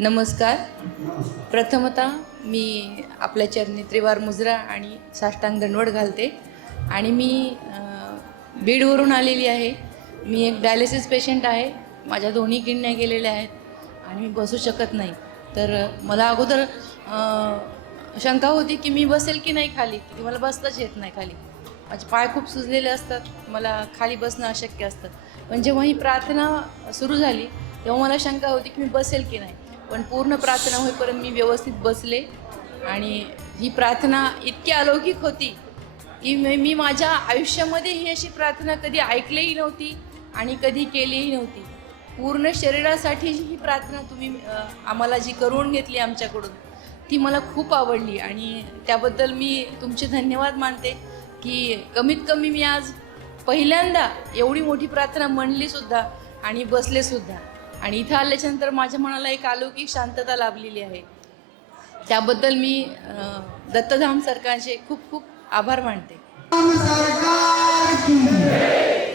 नमस्कार. प्रथमतः मी आपल्या चरणी त्रिवार मुजरा आणि साष्टांग दंडवत घालते आणि मी बीडवरून आलेली आहे. मी एक डायलिसिस पेशंट आहे. माझ्या दोन्ही किडन्या गेलेल्या आहेत आणि मी बसू शकत नाही. तर मला अगोदर शंका होती की मी बसेल की नाही खाली, की मला बसताच येत नाही खाली. माझे पाय खूप सुजलेले असतात, मला खाली बसणं अशक्य असतं. पण जेव्हा ही प्रार्थना सुरू झाली तेव्हा मला शंका होती की मी बसेल की नाही. पण पूर्ण प्रार्थना होईपर्यंत मी व्यवस्थित बसले आणि ही प्रार्थना इतकी अलौकिक होती की मी माझ्या आयुष्यामध्ये ही अशी प्रार्थना कधी ऐकलीही नव्हती आणि कधी केलीही नव्हती. पूर्ण शरीरासाठी ही प्रार्थना तुम्ही आम्हाला जी करून घेतली आमच्याकडून, ती मला खूप आवडली आणि त्याबद्दल मी तुमचे धन्यवाद मानते की कमीत कमी मी आज पहिल्यांदा एवढी मोठी प्रार्थना म्हणलीसुद्धा आणि बसलेसुद्धा. आणि इथं आल्याच्यानंतर माझ्या मनाला एक अलौकिक शांतता लाभलेली आहे. त्याबद्दल मी दत्तधाम सरकारचे खूप खूप आभार मानते.